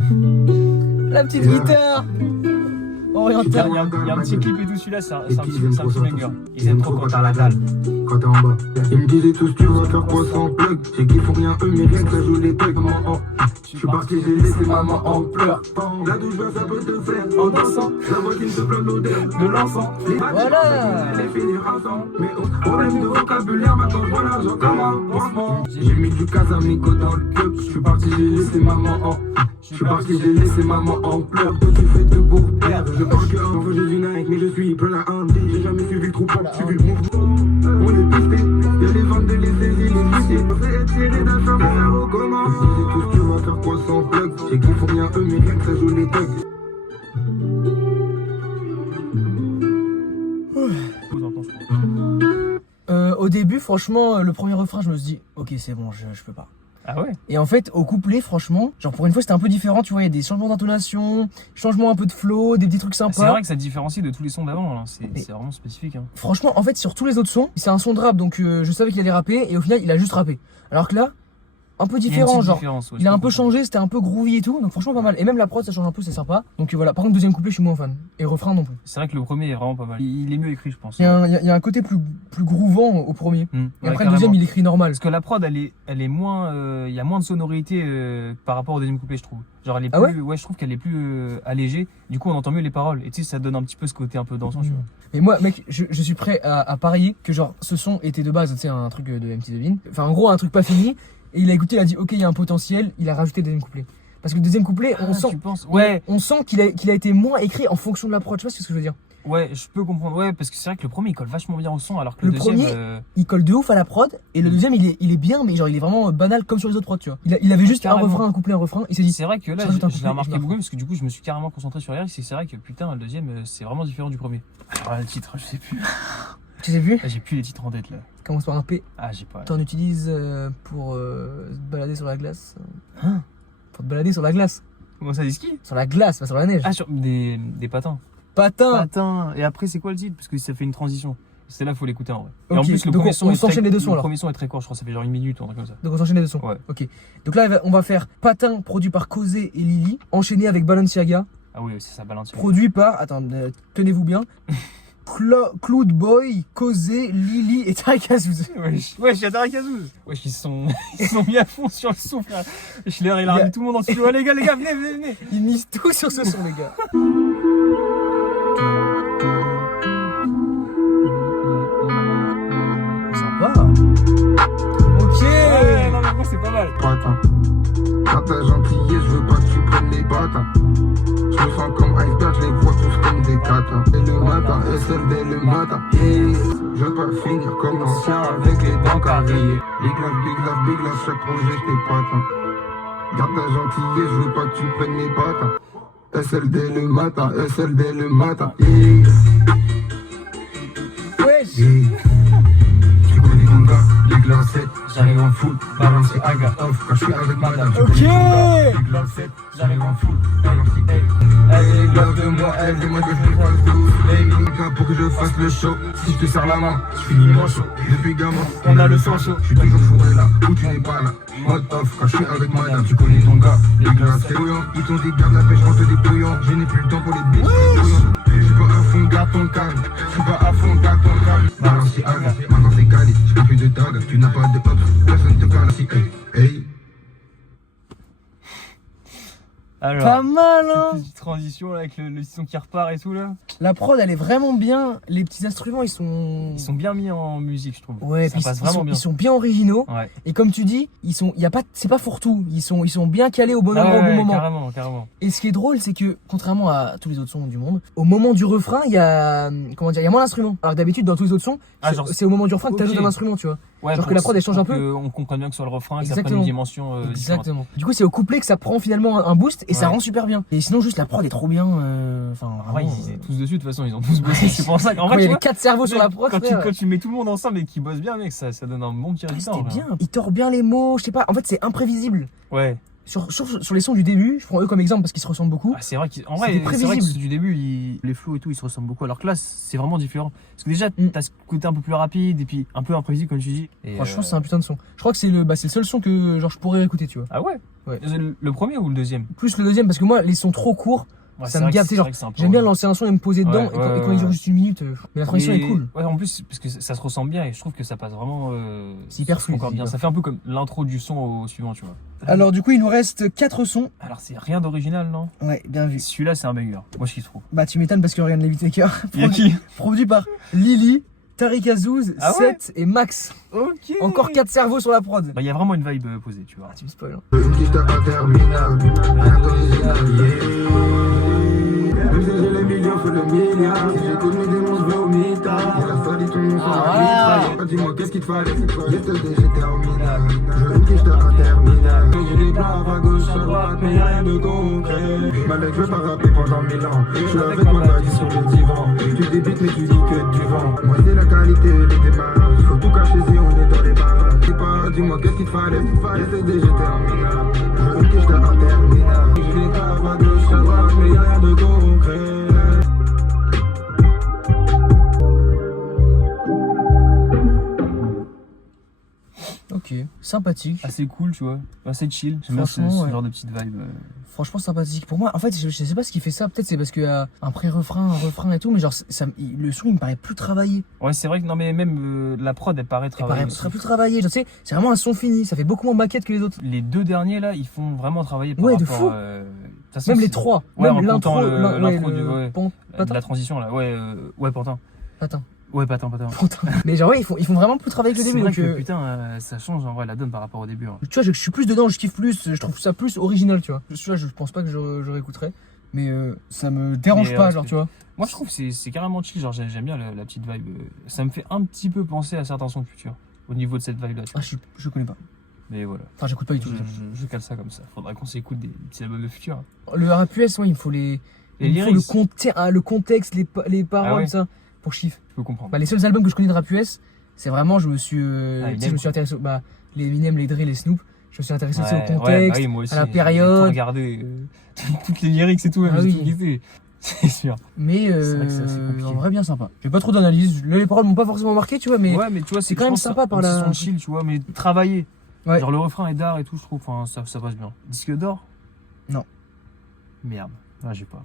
La petite guitare Il y, orientale. a un petit clip et tout tout, celui-là, c'est un Et puis ils aiment trop ça. banger. Ils aiment trop quand t'as la dalle, quand t'es en bas. Ils me disaient tous, tu vas faire quoi sans plug? C'est qu'ils font rien eux, mais rien que ça joue les thugs. Je suis parti, j'ai laissé maman en pleurs. La douche ça peut te faire en dansant. La voisine te plaint l'odeur de l'enfant. Voilà. Les finir ensemble. Mais problème de vocabulaire, maintenant je vois l'argent comme un pansement. J'ai mis du Casamico dans le club. Je suis parti, j'ai laissé maman en. Je suis parti, j'ai laissé maman en pleurs. Toi tu fais de pour perdre. Je pense que enfin j'ai du Nike, mais je suis plein à un. J'ai jamais suivi le troupeau, suivi le mouvement. On est pisté, y'a les ventes de les saisies, les huissiers. On fait étirer d'un champ, faire au commun. Ils disaient tous, tu vas faire quoi sans plug? C'est qu'ils font rien eux, mais rien que ça joue les thugs. Au début, franchement, le premier refrain, je me suis dit, ok, c'est bon, je peux pas. Ah ouais? Et en fait, au couplet, franchement, genre pour une fois, c'était un peu différent, tu vois, il y a des changements d'intonation, changements un peu de flow, des petits trucs sympas. C'est vrai que ça différencie de tous les sons d'avant, là. C'est vraiment spécifique. Hein. Franchement, en fait, sur tous les autres sons, c'est un son de rap, donc je savais qu'il allait rapper, et au final, il a juste rappé. Alors que là, un peu différent, genre, ouais, il a un peu changé, c'était un peu groovy et tout, donc franchement pas mal. Et même la prod, ça change un peu, c'est sympa. Donc voilà, par contre, deuxième couplet, je suis moins fan. Et refrain non plus. C'est vrai que le premier est vraiment pas mal. Il est mieux écrit, je pense. Il y a un côté plus groovant au premier. Et Ouais, après, le deuxième, il écrit normal. Parce que la prod, elle est moins. Il y a moins de sonorité par rapport au deuxième couplet, je trouve. Genre, elle est plus. Ah ouais je trouve qu'elle est plus allégée. Du coup, on entend mieux les paroles. Et tu sais, ça donne un petit peu ce côté un peu dansant, tu vois. Mais moi, mec, je suis prêt à parier que genre, ce son était de base, tu sais, un truc de MC Devine. Enfin, en gros, un truc pas fini. Et il a écouté, il a dit, ok, il y a un potentiel, il a rajouté le deuxième couplet. Parce que le deuxième couplet, on sent. Tu penses ouais. On sent qu'il a été moins écrit en fonction de la prod. Je sais pas ce que je veux dire. Ouais, je peux comprendre. Ouais, parce que c'est vrai que le premier il colle vachement bien au son, alors que Le le deuxième. premier, il colle de ouf à la prod, et le deuxième, il est bien, mais genre, il est vraiment banal comme sur les autres prods, tu vois. Il avait juste carrément. un refrain, un couplet, un refrain. Il s'est dit. C'est vrai que là, je rajoute un je l'ai couplet, remarqué je marque. beaucoup, parce que du coup, je me suis carrément concentré sur Eric. C'est vrai que putain, le deuxième, c'est vraiment différent du premier. Alors, le titre, je sais plus. Tu sais plus? J'ai plus les titres en tête là. Commence par un P. Ah, j'ai pas. T'en utilises pour se balader sur la glace. Hein? Pour te balader sur la glace. Comment ça, des skis? Sur la glace, pas sur la neige. Ah, sur des patins. Patin. Patins. Et après, c'est quoi le titre? Parce que ça fait une transition. C'est là, faut l'écouter en vrai. Et Ok, en plus, le donc premier on son est s'enchaîne les deux sons, le alors. premier son est très court, je crois, ça fait genre une minute ou un truc comme ça. Donc on s'enchaîne les deux sons. Ouais. Ok. Donc là, on va faire Patin, produit par Causé et Lily, enchaîné avec Balenciaga, Ah oui, c'est ça balance. produit par, attends, tenez-vous bien, Cloud Boy, Causé, Lily et Tarek Azouz. Ouais, je suis à Tarek Azouz. Ouais, ils sont mis à fond sur le son, frère. Schler, il a ramené tout le monde en studio. Ouais, les gars, venez. Ils misent tout sur ce son, les gars. Sympa. Ok. Ouais, non, mais moi, c'est pas mal. Patin. Dans ta gentillesse, je veux pas que tu prennes les patins. Je me sens comme iceberg, je les vois tous comme des catins. Et le matin, et seul dès le matin. Yeah. Je veux pas finir comme l'ancien avec les dents carrées. Big love, chaque projet, j'étais patin. Garde ta gentillesse, je veux pas que tu prennes les patins. Et seul dès le matin, Yeah. Wesh. Yeah. Tu connais ton gars, les glacettes, j'arrive en full, balancer aga off quand je suis avec madame. Tu Ok. connais ton gars, les glacettes, j'arrive en full, balancer hey. Elle est grave de moi, elle demande que je me fasse douce. Les gars pour que je fasse le show, si je te serre la main, je finis mon show. Depuis gamin, on a le sang chaud, je suis toujours fourré là, où tu n'es pas là. Mode off quand je suis avec madame, tu connais ton gars, les glaces c'est bouillant, ils t'ont dit garde la pêche en te débrouillant. Je n'ai plus le temps pour les bitches, je suis pas à fond, garde ton calme. Je suis pas à fond, garde ton calme. Balance aga, maintenant c'est calé. Je fais plus de tag, tu n'as pas de hop, personne te calme. Si, hey. Alors, Pas mal, hein. cette petite transition là, avec le son qui repart et tout là. La prod, elle est vraiment bien. Les petits instruments, ils sont bien mis en musique, je trouve. Ouais, ça puis passe vraiment bien. ils sont bien originaux. Ouais. Et comme tu dis, c'est pas fourre-tout. Ils sont bien calés au bon endroit, au bon moment. Carrément. Et ce qui est drôle, c'est que contrairement à tous les autres sons du monde, au moment du refrain, il y a moins d'instruments. Alors que d'habitude, dans tous les autres sons, c'est au moment du refrain que t'ajoutes un instrument, tu vois. Ouais, genre que la prod elle change un peu. On comprend bien que sur le refrain, que ça Exactement. prenne une dimension différente. Exactement. Du coup, c'est au couplet que ça prend finalement un boost et ça Ouais. rend super bien. Et sinon, juste la prod est trop bien. Enfin, Ouais, vraiment, ils étaient tous dessus, de toute façon, ils ont tous bossé. C'est pour ça qu'en quand vrai, il y tu avait vois, 4 cerveaux sur la prod, quand tu mets tout le monde ensemble et qu'ils bossent bien, mec, ça donne un bon petit résultat. c'était bien. Il tord bien les mots, je sais pas. En fait, c'est imprévisible. Ouais. Sur les sons du début, je prends eux comme exemple parce qu'ils se ressemblent beaucoup. Ah, c'est vrai qu'en C'était vrai, c'est vrai que ceux du début, les flows et tout, ils se ressemblent beaucoup. Alors que là, c'est vraiment différent. Parce que déjà, t'as ce côté un peu plus rapide et puis un peu imprévisible, comme tu dis. Et Franchement, c'est un putain de son. Je crois que c'est le seul son que genre je pourrais écouter, tu vois. Ah ouais? Ouais. Le premier ou le deuxième? Plus le deuxième parce que moi, les sons trop courts, Ouais, ça me gave, tu sais, genre, j'aime bien lancer un son et me poser dedans, et quand il dure juste une minute, mais la transition est cool. Ouais, en plus, parce que ça se ressent bien et je trouve que ça passe vraiment. C'est hyper fluide. Encore bien. Ça fait un peu comme l'intro du son au suivant, tu vois. Alors, du coup, il nous reste 4 sons. Alors, c'est rien d'original, non? Ouais, bien vu. Celui-là, c'est un banger. Moi, je kiffe trop. Bah, tu m'étonnes parce que regarde les beatmakers. Il y a qui? Produit par Lily, Tariq Azouz, Ah ouais Seth et Max. Ok. Encore 4 cerveaux sur la prod. Bah, il y a vraiment une vibe posée, tu vois. Ah, tu me spoil. Hein. Une quiche interminable, rien d'original, Même si j'ai les millions, faut le milliard. Si j'écoute mes démons, je vais au mitard. Et la folie, tout le monde s'en va. Dis-moi, qu'est-ce qu'il te fallait? Yesterday, j'étais terminable. Je veux une quiche interminable. J'ai des plans à gauche, à droite, mais y'a rien de concret. Malek, je veux pas rapper pendant 1000 ans. Je suis avec ma bague sur le divan. Tu débites, mais tu dis que du vent. Moi, c'est la qualité, les démarches. Faut tout cacher si on est dans les baraques. Dis-moi, qu'est-ce qu'il te fallait? Yesterday, j'étais terminable. Je veux une quiche interminable. J'ai des plans à gauche, à droite, mais y'a rien de concret. Ok, sympathique. Assez cool, tu vois. Assez chill. J'aime bien ce genre de petite vibe. Franchement sympathique. Pour moi, en fait, je sais pas ce qui fait ça. Peut-être c'est parce qu'il y a un pré-refrain, un refrain et tout, mais genre, le son il me paraît plus travaillé. Ouais, c'est vrai que non, mais même la prod, elle paraît travaillée. Elle paraît plus travaillée. Je sais, c'est vraiment un son fini. Ça fait beaucoup moins maquette que les autres. Les deux derniers là, ils font vraiment travailler par Ouais, rapport, de fou. façon, Même les trois. Ouais, même en l'intro, comptant l'intro Patin. de la transition là. Ouais, Pantin. Patin. Ouais, Patin. Mais genre, ouais, ils font vraiment plus travailler que le C'est début. vrai Donc, que putain, ça change en vrai la donne par rapport au début. Hein. tu vois, je suis plus dedans, je kiffe plus, je trouve ça plus original, tu vois. Celui-là, je pense pas que je réécouterai, mais ça me dérange pas, genre, tu vois. Moi, je trouve que c'est carrément chill, genre j'aime bien la petite vibe. Ça me fait un petit peu penser à certains sons de Futur, au niveau de cette vibe là. Ah, je connais pas. Mais voilà. Enfin, j'écoute pas du tout. Je cale ça comme ça. Faudra qu'on s'écoute des petits albums de Futur. Le rap US, ouais, il me faut le contexte, les paroles, ouais. ça, pour chiffre. Je peux comprendre. Bah, les seuls albums que je connais de rap US, c'est vraiment, je me suis intéressé, les Eminem, les Dre, les Snoop, je me suis intéressé aussi au contexte, moi aussi, à la période. Regarder toutes les lyrics et tout, Ah, j'ai oui. tout kiffé. C'est sûr. Mais C'est vrai que c'est assez compliqué. en vrai, bien sympa. J'ai pas trop d'analyse. Les paroles m'ont pas forcément marqué, tu vois, mais Ouais, mais tu vois, c'est quand même sympa par la. la. Son chill, tu vois, mais travailler. Ouais. Genre le refrain est d'art et tout, je trouve, enfin, ça passe bien. Disque d'or? Non. Merde. Ah, j'ai pas.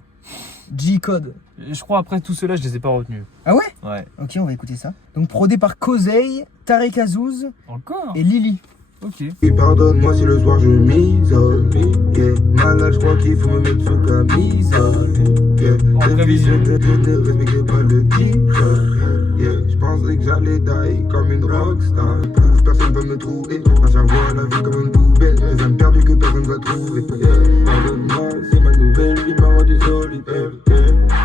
G-Code. Je crois après tout cela, je les ai pas retenus. Ah ouais? Ouais. Ok, on va écouter ça. Donc prodé par Kozey, Tariq Azouz Encore? et Lily. Ok. Et pardonne-moi si le soir je m'isole. Yeah. Malade, je crois qu'il faut me mettre sous camisole. Yeah. En Prévisionnel, je ne respectais pas le deal. Yeah. Je pensais que j'allais die comme une rockstar. Personne peut me trouver. À chaque fois, la vie comme une poubelle. Les âmes perdues que personne va trouver. Yeah. Pardonne-moi, c'est ma nouvelle vie m'a rendu solitaire. Yeah.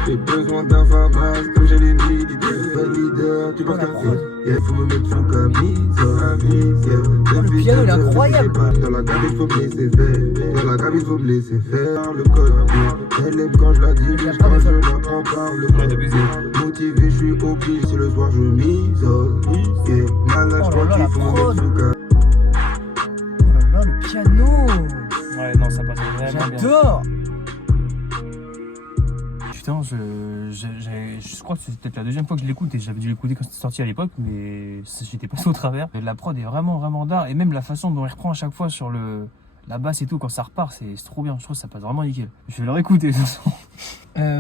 J'ai besoin d'un famas comme j'ai les leader. Tu penses qu'à yeah. Faut me mettre sous camisole. Yeah. Le piano il est incroyable. Dans la cabine faut me laisser faire. Dans la cabine faut me laisser faire. Le code elle aime quand je la dirige. Quand je la prends par le code. Motivé, je suis au pire. Si le soir je m'isole. Yeah. Malade, je crois qu'il faut me mettre sous camisole. Oh là là, le piano. Ouais, non, ça passe vraiment bien. J'adore. Putain, je crois que c'est peut-être la deuxième fois que je l'écoute et j'avais dû l'écouter quand c'était sorti à l'époque, mais j'étais passé au travers. La prod est vraiment d'art et même la façon dont il reprend à chaque fois sur la basse et tout, quand ça repart, c'est trop bien. Je trouve que ça passe vraiment nickel. Je vais le réécouter de toute façon.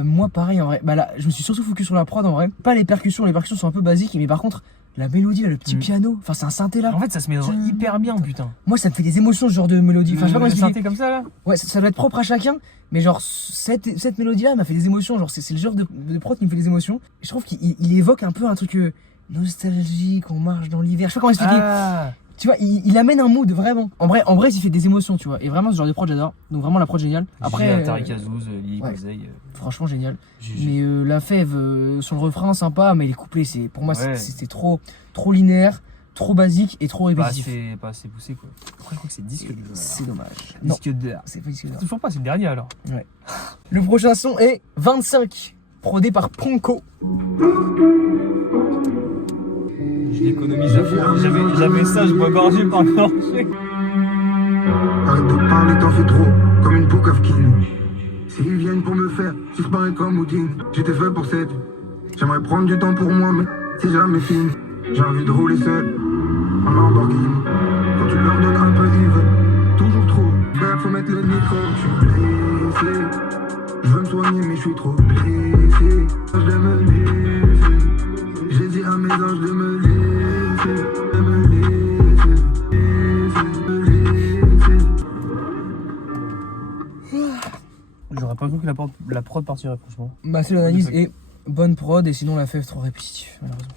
Moi, pareil, en vrai. Bah là, je me suis surtout focus sur la prod, en vrai. Pas les percussions sont un peu basiques, mais par contre, la mélodie, là, le petit piano, enfin, c'est un synthé là. En fait, ça se met hyper bien, putain. Moi, ça me fait des émotions, ce genre de mélodie. Enfin, je sais pas comment Le expliquer. synthé comme ça là. Ouais, ça doit être propre à chacun, mais genre, cette mélodie-là m'a fait des émotions. Genre, c'est le genre de prod qui me fait des émotions. Et je trouve qu'il évoque un peu un truc nostalgique, on marche dans l'hiver. Je sais pas comment expliquer. Ah. Tu vois, il amène un mood vraiment. En vrai, il fait des émotions, tu vois. Et vraiment, ce genre de prod, j'adore. Donc vraiment, la prod géniale. Après, Tariq Azouz, Lily Kozey. Franchement, génial. GG. Mais la fève, sur le refrain, sympa. Mais les couplets, pour moi, Ouais. c'était trop linéaire, trop basique et trop répétitif. Pas assez poussé quoi. Après, je crois que c'est disque d'or. C'est dommage. Non, Disque d'or. c'est pas disque d'or. Toujours pas, c'est le dernier alors. Le prochain son est 25, prodé par Ponko. Je l'économise à fond. J'avais ça, je bois gorgé par gorgé. Arrête de parler, t'en fais trop, comme une Boukavkine. S'ils viennent pour me faire disparaître comme Houdin, j'étais fait pour cette. J'aimerais prendre du temps pour moi, mais c'est jamais fini. J'ai envie de rouler seul, en Lamborghini. Quand tu leur donnes un peu, ils veulent toujours trop. Frère, faut mettre le nitro, je suis blessé. Je veux me soigner mais je suis trop blessé. Je vais me laisser. J'ai dit à mes anges de me laisser. De me laisser. J'aurais pas cru que la prod partirait, franchement. Bah, c'est l'analyse et bonne prod, et sinon la fève trop répétitif, malheureusement.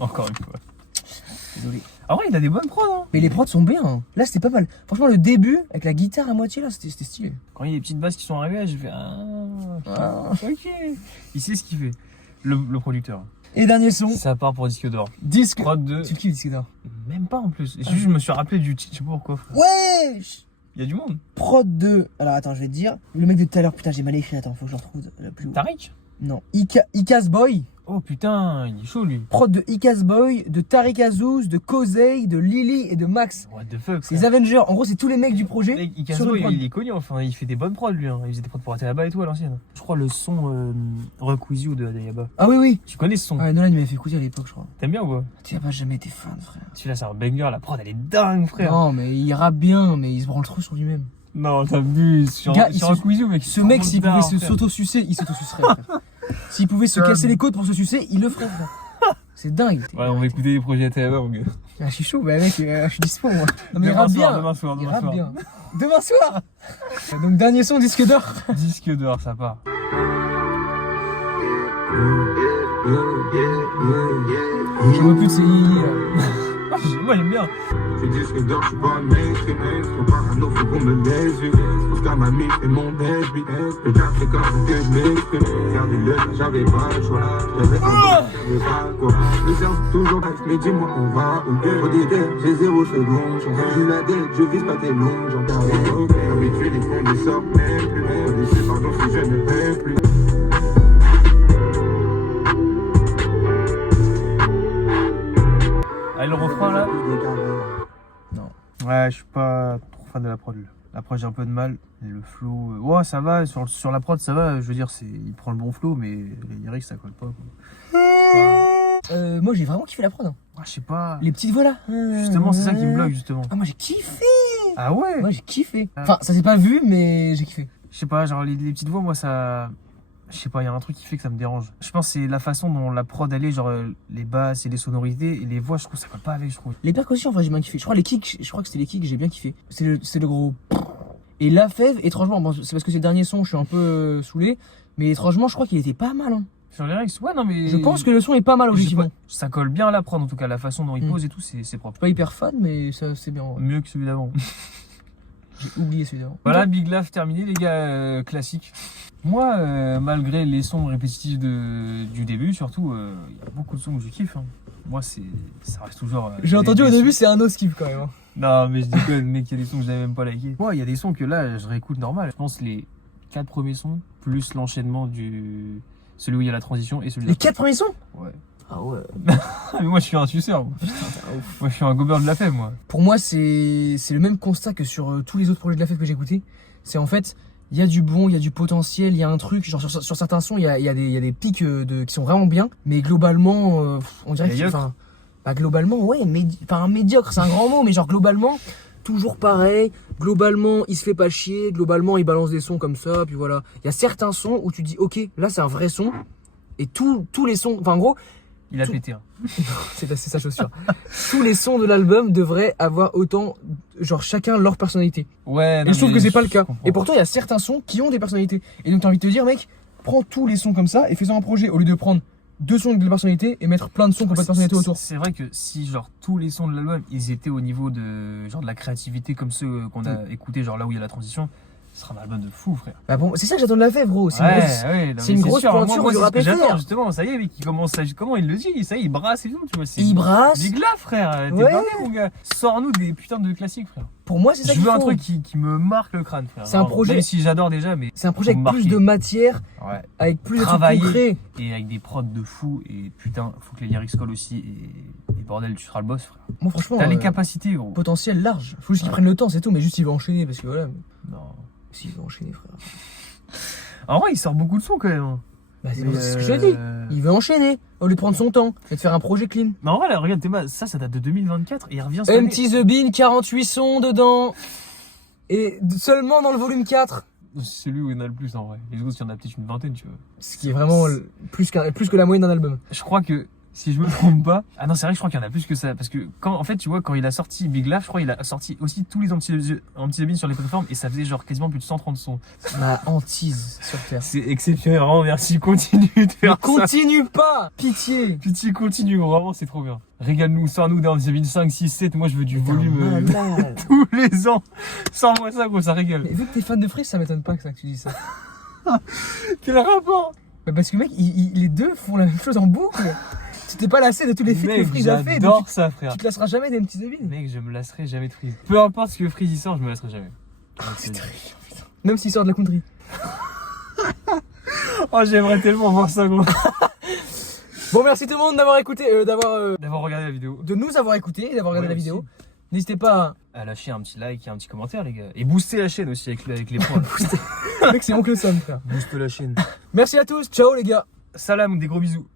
Encore une fois. Désolé. Ah ouais, il a des bonnes prods, hein. Mais les prods sont bien, hein. Là c'était pas mal. Franchement, le début, avec la guitare à moitié, là, c'était stylé. Quand il y a des petites basses qui sont arrivées, j'ai fait ok. Il sait ce qu'il fait. Le producteur. Et dernier son, Ça part pour disque d'or. disque. Prod de. Tu le kiffes, disque d'or? Même pas en plus. Juste, je me suis rappelé du titre, je sais pas pourquoi. Frère. Wesh! Il y a du monde. Prod de. Alors attends, je vais te dire. Le mec de tout à l'heure, putain, j'ai mal écrit, attends, faut que je le retrouve le plus haut. Tariq. Non. Icaz Boy. Oh putain, il est chaud lui. Prod de Icaz Boy, de Tariq Azouz, de Kozey, de Lily et de Max. What the fuck. C'est les Avengers. En gros, c'est tous les mecs du projet. Mec, sur Ikazo, le prod. il est connu, enfin, il fait des bonnes prods lui. Hein. Il faisait des prods pour Atayaba et tout à l'ancienne. Je crois le son Rock With You de Atayaba. Ah oui, oui. Tu connais ce son? Ah ouais, Nolan, il m'avait fait écouter à l'époque, je crois. T'aimes bien ou quoi? Tu n'as pas jamais été fan, frère. Celui-là, c'est un banger. La prod, elle est dingue, frère. Non, mais il rappe bien, mais il se branle trop sur lui-même. Non, t'abuses. Sur Gars, il Rock With You, mec. Ce mec, s'il pouvait s'auto-sucer, il s'auto-sucerait, frère. S'il pouvait se casser les côtes pour se sucer, il le ferait, frère. C'est dingue. Ouais, on va écouter les projets Atayaba, mon gars. Ah, je suis chaud, bah mec, je suis dispo, moi. Non, mais il Demain rappe soir, bien. demain soir, Il demain rappe soir. bien. Demain soir. Donc, dernier son, disque d'or. Disque d'or, ça part. Je vois plus de ces Moi, j'aime bien. Je dis que d'or, je suis pas un mainstream. Trop parano, faut qu'on me laisse vivre. Parce qu'à ma mif et mon SB. Le gars, c'est quand que je m'exprime. Regardez-le, j'avais pas le choix. J'avais pas quoi. Le cerveau toujours live, mais dis-moi, on va où? Faut des dettes, j'ai 0 secondes. J'en la dette, je vise pas tes longues. J'en parle ok. Habitué, les fonds ne sortent même plus. Au pardon, si je ne vais plus. Ah, le refrain là? Non. Ouais, je suis pas trop fan de la prod. La prod, j'ai un peu de mal. Et le flow, ouais, ça va. Sur la prod, ça va. Je veux dire, il prend le bon flow, mais les lyrics, ça colle pas. Quoi. Moi, j'ai vraiment kiffé la prod. Hein. Ouais, je sais pas. Les petites voix là. Justement, c'est ça qui me bloque, justement. Ah, moi, j'ai kiffé. Ah ouais? Moi, j'ai kiffé. Enfin, ça s'est pas vu, mais j'ai kiffé. Je sais pas, genre les petites voix, moi, ça. Je sais pas, il y a un truc qui fait que ça me dérange. Je pense que c'est la façon dont la prod elle est, genre les basses et les sonorités et les voix, je trouve que ça colle pas avec, je trouve. Les percussions, en vrai, j'ai bien kiffé. Je crois les kicks, je crois que c'était les kicks, j'ai bien kiffé. C'est le gros. Et la fève, étrangement, bon, c'est parce que c'est le dernier son, je suis un peu saoulé. Mais étrangement, je crois qu'il était pas mal. Hein. Sur les lyrics, ouais, non, mais. Je pense que le son est pas mal, Je sais objectivement. pas, ça colle bien à la prod, en tout cas, la façon dont il pose et tout, c'est propre. Je suis pas hyper fan, mais ça, c'est bien. Ouais. Mieux que celui d'avant. J'ai oublié celui d'avant. Voilà, Big Love terminé, les gars, classique. Moi, malgré les sons répétitifs du début, surtout, il y a beaucoup de sons que je kiffe. Hein. Moi, ça reste toujours. J'ai entendu au début, c'est un no skip quand même. Hein. Non, mais je déconne, mec, il y a des sons que j'avais même pas likés. Moi, il y a des sons que là, je réécoute normal. Je pense les 4 premiers sons, plus l'enchaînement celui où il y a la transition et celui Les 4 premiers sons? Ouais. Ah ouais. Mais moi, je suis un suceur. Moi, je suis un gobeur de la fève, moi. Pour moi, c'est le même constat que sur tous les autres projets de la fête que j'ai écoutés. C'est en fait, il y a du bon, il y a du potentiel, il y a un truc. Genre sur certains sons, il y a des pics qui sont vraiment bien. Mais globalement, on dirait que. Enfin, bah, globalement, ouais, un médiocre, c'est un grand mot, mais genre globalement, toujours pareil. Globalement, il se fait pas chier. Globalement, il balance des sons comme ça. Puis voilà. Il y a certains sons où tu dis, ok, là, c'est un vrai son. Et tous les sons. Enfin, en gros. Il a pété. Hein. C'est sa chaussure. Tous les sons de l'album devraient avoir autant, genre chacun leur personnalité. Ouais. Et je trouve que c'est pas le cas. Comprends. Et pourtant, il y a certains sons qui ont des personnalités. Et donc, t'as envie de te dire, mec, prends tous les sons comme ça et fais-en un projet au lieu de prendre 2 sons de personnalité et mettre plein de sons qui n'ont pas de personnalité autour. C'est vrai que si genre tous les sons de l'album ils étaient au niveau de genre de la créativité comme ceux qu'on a écoutés, genre là où il y a la transition, ce sera un album de fou, frère. Bah bon, c'est ça que j'attends de la fève, gros. C'est une grosse sûr. pointure Moi, du c'est ce rap que j'attends FR. justement. Ça y est, mec, comment il le dit, ça y est, il brasse et tout, tu vois. Il brasse. Big là, frère. T'es Ouais. blindé, mon gars. Sors-nous des putains de classiques, frère. Pour moi, c'est ça Je qu'il veux un faut. truc qui me marque le crâne, frère. C'est un Vraiment. projet- Même si j'adore déjà, mais C'est un projet avec Faut plus marquer. de matière, ouais. avec plus de trucs Travailler. concrets. Et avec des prods de fou et putain, faut que les lyrics collent aussi et bordel, tu seras le boss, frère. Moi, franchement, T'as les capacités, gros. potentiel large. Faut juste qu'ils prennent le temps, c'est tout. Mais juste, il va enchaîner parce que voilà. Non. S'il va enchaîner, frère. En vrai, il sort beaucoup de sons quand même. Hein. Bah, c'est Mais, ce que j'ai dit. Il veut enchaîner au lieu de prendre son temps et de faire un projet clean. Mais en vrai, là, regarde, Théma, ça date de 2024 et il revient cette année. Empty the Bean, 48 sons dedans. Et seulement dans le volume 4. c'est celui où il y en a le plus en vrai. Les autres, il y en a peut-être une vingtaine, tu vois. Ce qui est vraiment plus que la moyenne d'un album. Je crois que, si je me trompe pas. Ah non, c'est vrai que je crois qu'il y en a plus que ça. Parce que en fait, tu vois, quand il a sorti Big Laugh, je crois qu'il a sorti aussi tous les anti-zabines sur les plateformes et ça faisait genre quasiment plus de 130 sons. Ma hantise sur Terre. C'est exceptionnel, vraiment, merci, continue de faire Mais ça. continue pas! Pitié! Pitié, continue, vraiment, c'est trop bien. Régale-nous, sors-nous des anti-zabines 5, 6, 7. Moi, je veux du volume Malade. tous les ans. Sors-moi ça, quoi, ça régale. Mais vu que t'es fan de Freeze, ça m'étonne pas que tu dis ça. Quel rapport? Bah parce que mec, les deux font la même chose en boucle. Tu t'es pas lassé de tous les feats que Mec, Freeze a fait. donc j'adore ça, frère. tu te lasseras jamais des petits débiles. Mec, je me lasserai jamais de Freeze. Peu importe ce que Freeze y sort, je me lasserai jamais. C'est terrifiant, putain. Même s'il sort de la country. Oh, j'aimerais tellement voir ça, gros. Bon, merci tout le monde d'avoir écouté, D'avoir regardé la vidéo. de nous avoir écouté, d'avoir regardé Ouais, la aussi. vidéo. N'hésitez pas À lâcher un petit like et un petit commentaire, les gars. Et booster la chaîne aussi avec les points. à... Mec, c'est Oncle Sam, frère. Booste la chaîne. Merci à tous, ciao les gars. Salam, des gros bisous.